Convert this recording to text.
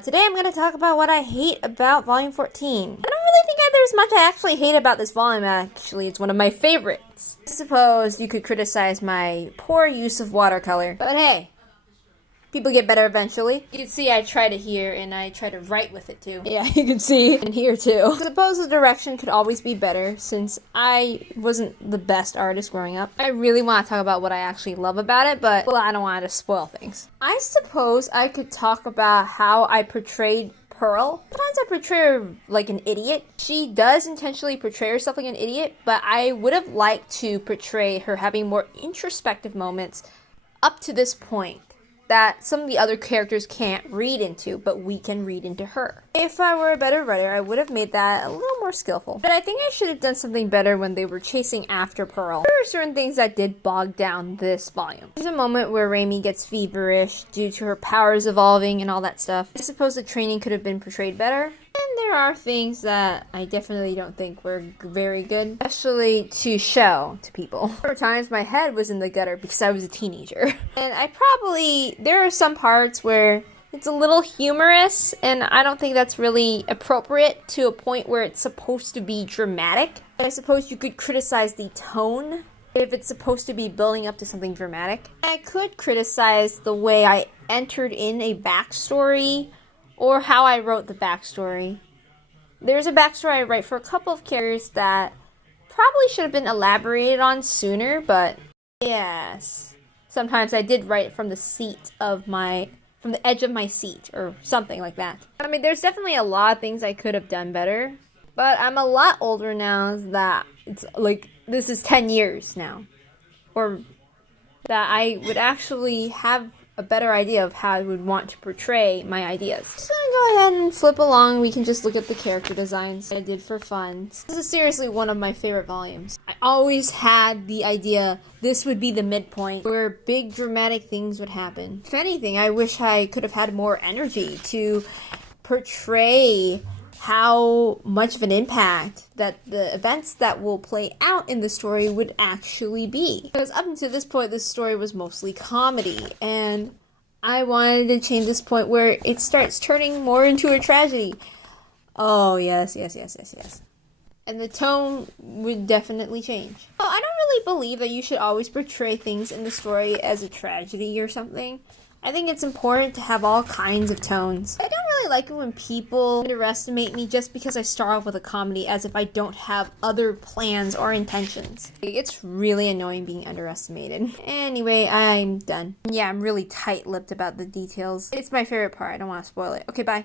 Today I'm going to talk about what I hate about Volume 14. I don't really think there's much I actually hate about this volume, actually. It's one of my favorites. I suppose you could criticize my poor use of watercolor, but hey, people get better eventually. You can see I tried it here, and I tried to write with it too. Yeah, you can see in here too. I suppose the direction could always be better, since I wasn't the best artist growing up. I really want to talk about what I actually love about it, but well, I don't want to spoil things. I suppose I could talk about how I portrayed Pearl. Sometimes I portray her like an idiot. She does intentionally portray herself like an idiot, but I would have liked to portray her having more introspective moments up to this point that some of the other characters can't read into, but we can read into her. If I were a better writer, I would have made that a little more skillful. But I think I should have done something better when they were chasing after Pearl. There are certain things that did bog down this volume. There's a moment where Raimi gets feverish due to her powers evolving and all that stuff. I suppose the training could have been portrayed better. And there are things that I definitely don't think were very good, especially to show to people. There were times my head was in the gutter because I was a teenager. And there are some parts where it's a little humorous, and I don't think that's really appropriate to a point where it's supposed to be dramatic. I suppose you could criticize the tone if it's supposed to be building up to something dramatic. I could criticize the way I entered in a backstory, or how I wrote the backstory. There's a backstory I write for a couple of characters that probably should have been elaborated on sooner, but yes. Sometimes I did write it from the edge of my seat, or something like that. I mean, there's definitely a lot of things I could have done better, but I'm a lot older now that it's like, this is 10 years now. Or that I would actually have a better idea of how I would want to portray my ideas. So go ahead and flip along. We can just look at the character designs that I did for fun. This is seriously one of my favorite volumes. I always had the idea this would be the midpoint where big dramatic things would happen. If anything, I wish I could have had more energy to portray how much of an impact that the events that will play out in the story would actually be. Because up until this point, this story was mostly comedy, and I wanted to change this point where it starts turning more into a tragedy. Oh, yes. And the tone would definitely change. Oh, I don't really believe that you should always portray things in the story as a tragedy or something. I think it's important to have all kinds of tones. I don't really like it when people underestimate me just because I start off with a comedy as if I don't have other plans or intentions. It's really annoying being underestimated. Anyway, I'm done. Yeah, I'm really tight-lipped about the details. It's my favorite part. I don't want to spoil it. Okay, bye.